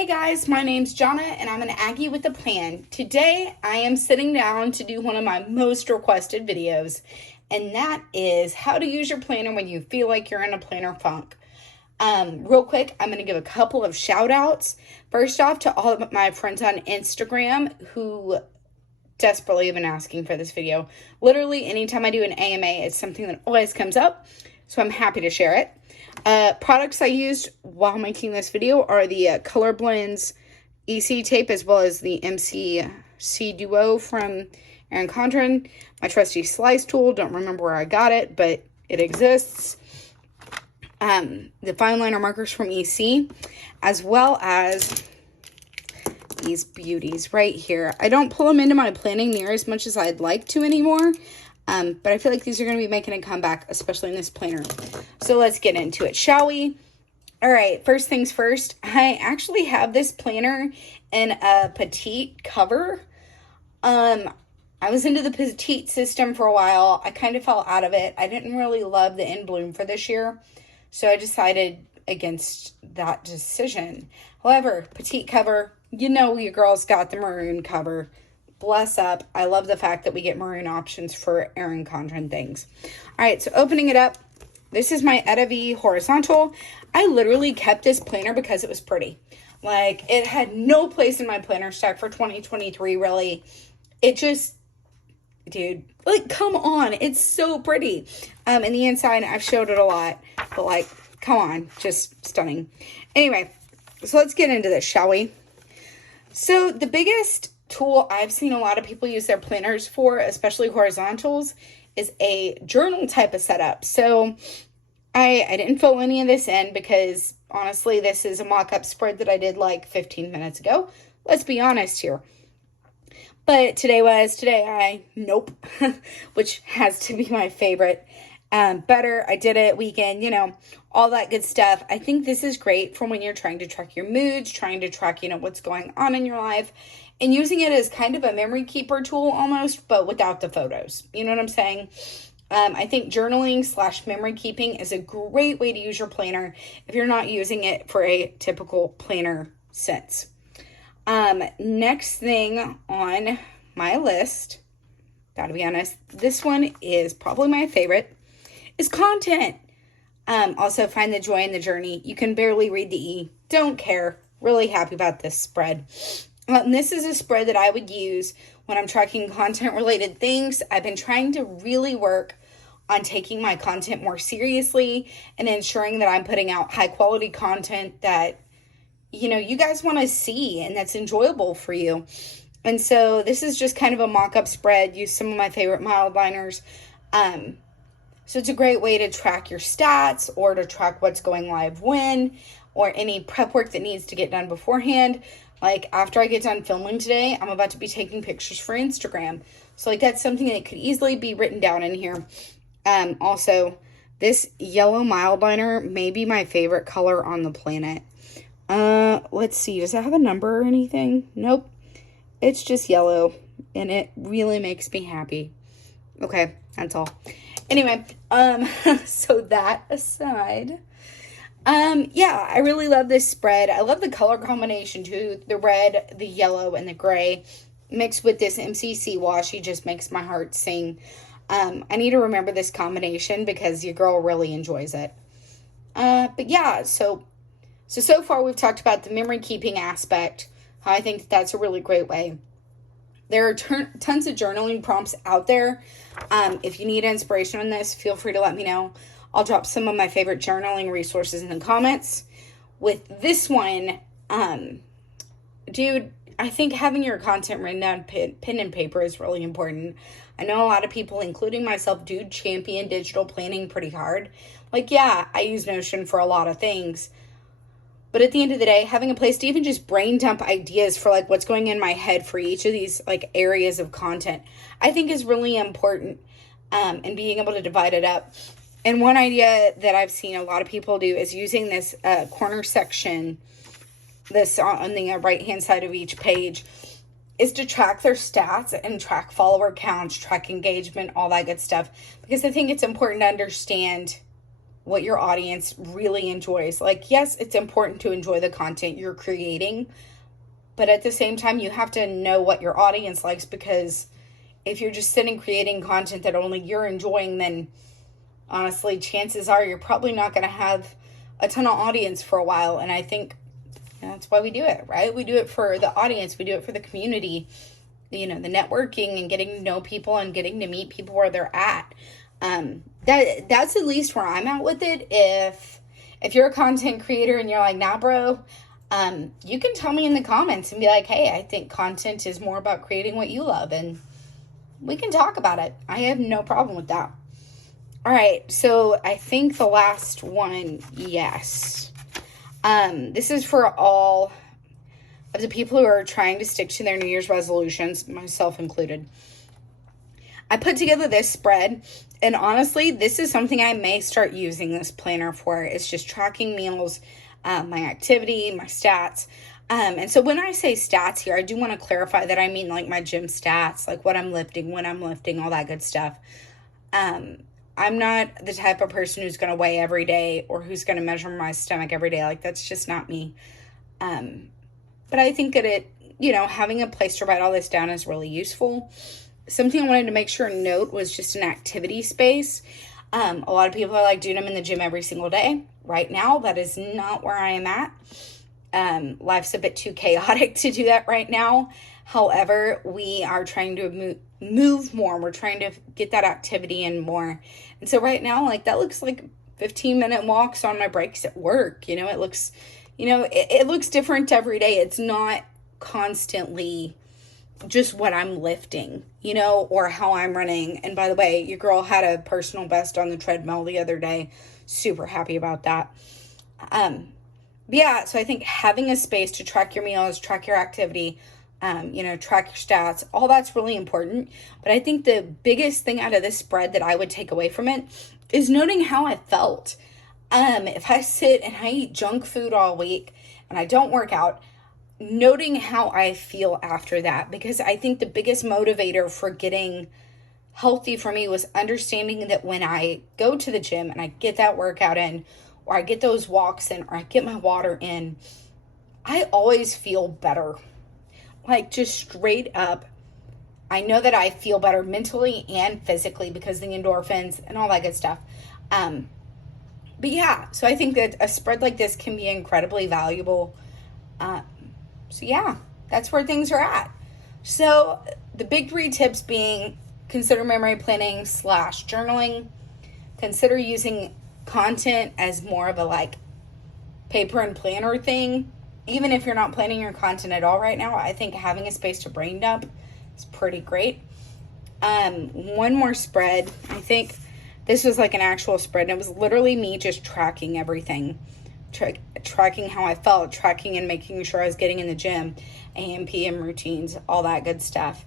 Hey guys, my name's Jonna and I'm an Aggie with a plan. Today I am sitting down to do one of my most requested videos, and that is how to use your planner when you feel like you're in a planner funk. Real quick, I'm going to give a couple of shout outs. First off, to all of my friends on Instagram who desperately have been asking for this video. Literally, anytime I do an AMA, it's something that always comes up, so I'm happy to share it. Products I used while making this video are the Color Blends EC tape as well as the MCC Duo from Erin Condren. My trusty slice tool, don't remember where I got it, but it exists. The fine liner markers from EC, as well as these beauties right here. I don't pull them into my planning near as much as I'd like to anymore. But I feel like these are going to be making a comeback, especially in this planner. So let's get into it, shall we? All right, first things first. I actually have this planner in a petite cover. I was into the petite system for a while. I kind of fell out of it. I didn't really love the In Bloom for this year, so I decided against that decision. However, petite cover, you know your girl's got the maroon cover. Bless up. I love the fact that we get maroon options for Erin Condren things. All right, so opening it up, this is my Etta V horizontal. I literally kept this planner because it was pretty. Like, it had no place in my planner stack for 2023, really. It just, dude, like, come on. It's so pretty. And the inside, I've showed it a lot, but, like, come on. Just stunning. Anyway, so let's get into this, shall we? So the biggest tool I've seen a lot of people use their planners for, especially horizontals, is a journal type of setup. So I didn't fill any of this in because honestly, this is a mock-up spread that I did like 15 minutes ago. Let's be honest here. But nope, which has to be my favorite. Better, I did it, weekend, all that good stuff. I think this is great for when you're trying to track your moods, trying to track, what's going on in your life, and using it as kind of a memory keeper tool almost, but without the photos. You know what I'm saying? I think journaling / memory keeping is a great way to use your planner if you're not using it for a typical planner sense. Next thing on my list, gotta be honest, this one is probably my favorite, is content. Also find the joy in the journey. You can barely read the E. Don't care. Really happy about this spread. This is a spread that I would use when I'm tracking content related things. I've been trying to really work on taking my content more seriously and ensuring that I'm putting out high quality content that, you guys want to see and that's enjoyable for you. And so this is just kind of a mock-up spread. Use some of my favorite mild liners. So it's a great way to track your stats or to track what's going live when, or any prep work that needs to get done beforehand. Like after I get done filming today, I'm about to be taking pictures for Instagram. So like that's something that could easily be written down in here. Also, this yellow mild liner may be my favorite color on the planet. Let's see, does it have a number or anything? Nope. It's just yellow and it really makes me happy. Okay, that's all. Anyway, so that aside, yeah, I really love this spread. I love the color combination too. The red, the yellow, and the gray mixed with this MCC washi just makes my heart sing. I need to remember this combination because your girl really enjoys it. But yeah, so far we've talked about the memory keeping aspect. How I think that's a really great way. There are tons of journaling prompts out there. If you need inspiration on this, feel free to let me know. I'll drop some of my favorite journaling resources in the comments. With this one, dude, I think having your content written down pen and paper is really important. I know a lot of people, including myself, do champion digital planning pretty hard. Like, yeah, I use Notion for a lot of things. But at the end of the day, having a place to even just brain dump ideas for like what's going in my head for each of these like areas of content, I think is really important, and being able to divide it up. And one idea that I've seen a lot of people do is using this corner section, this on the right-hand side of each page, is to track their stats and track follower counts, track engagement, all that good stuff. Because I think it's important to understand what your audience really enjoys. Like, yes, it's important to enjoy the content you're creating, but at the same time, you have to know what your audience likes, because if you're just sitting creating content that only you're enjoying, then honestly, chances are you're probably not going to have a ton of audience for a while. And I think that's why we do it, right? We do it for the audience. We do it for the community, the networking and getting to know people and getting to meet people where they're at. That's at least where I'm at with it. If you're a content creator and you're like, nah, bro, you can tell me in the comments and be like, hey, I think content is more about creating what you love, and we can talk about it. I have no problem with that. All right, so I think the last one, yes. This is for all of the people who are trying to stick to their New Year's resolutions, myself included. I put together this spread, and honestly, this is something I may start using this planner for. It's just tracking meals, my activity, my stats. And so when I say stats here, I do want to clarify that I mean like my gym stats, like what I'm lifting, when I'm lifting, all that good stuff. I'm not the type of person who's going to weigh every day or who's going to measure my stomach every day. Like, that's just not me. But I think that having a place to write all this down is really useful. Something I wanted to make sure and note was just an activity space. A lot of people are like, dude, I'm in the gym every single day. Right now, that is not where I am at. Life's a bit too chaotic to do that right now. However, we are trying to move more. We're trying to get that activity in more. And so right now, like, that looks like 15-minute walks on my breaks at work. It looks, it looks different every day. It's not constantly just what I'm lifting, or how I'm running. And by the way, your girl had a personal best on the treadmill the other day. Super happy about that. Yeah, so I think having a space to track your meals, track your activity, track your stats, all that's really important. But I think the biggest thing out of this spread that I would take away from it is noting how I felt. If I sit and I eat junk food all week and I don't work out, noting how I feel after that, because I think the biggest motivator for getting healthy for me was understanding that when I go to the gym and I get that workout in, or I get those walks in, or I get my water in, I always feel better. Like, just straight up, I know that I feel better mentally and physically because of the endorphins and all that good stuff. But yeah, so I think that a spread like this can be incredibly valuable. So yeah, that's where things are at. So the big 3 tips being: consider memory planning / journaling. Consider using content as more of a paper and planner thing. Even if you're not planning your content at all right now, I think having a space to brain dump is pretty great. One more spread. I think this was like an actual spread, and it was literally me just tracking everything. Tracking how I felt, tracking and making sure I was getting in the gym, AM, PM routines, all that good stuff.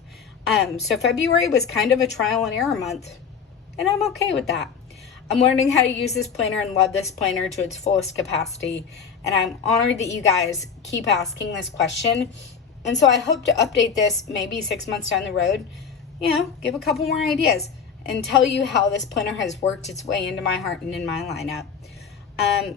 So February was kind of a trial and error month, and I'm okay with that. I'm learning how to use this planner and love this planner to its fullest capacity, and I'm honored that you guys keep asking this question. And so I hope to update this maybe 6 months down the road, give a couple more ideas and tell you how this planner has worked its way into my heart and in my lineup.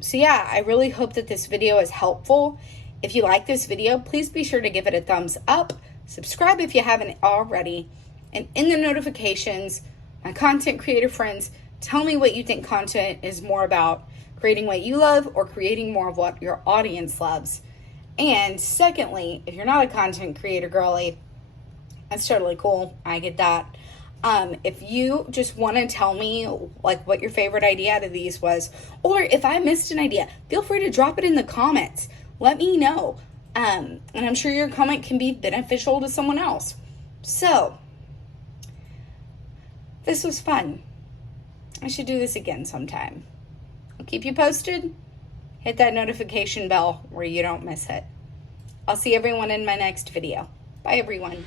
So yeah, I really hope that this video is helpful. If you like this video, please be sure to give it a thumbs up, subscribe if you haven't already, and in the notifications, my content creator friends, tell me what you think content is more about: creating what you love or creating more of what your audience loves. And secondly, if you're not a content creator girly, that's totally cool. I get that. If you just want to tell me what your favorite idea out of these was, or if I missed an idea, feel free to drop it in the comments. Let me know. And I'm sure your comment can be beneficial to someone else. So, this was fun. I should do this again sometime. I'll keep you posted. Hit that notification bell where you don't miss it. I'll see everyone in my next video. Bye, everyone.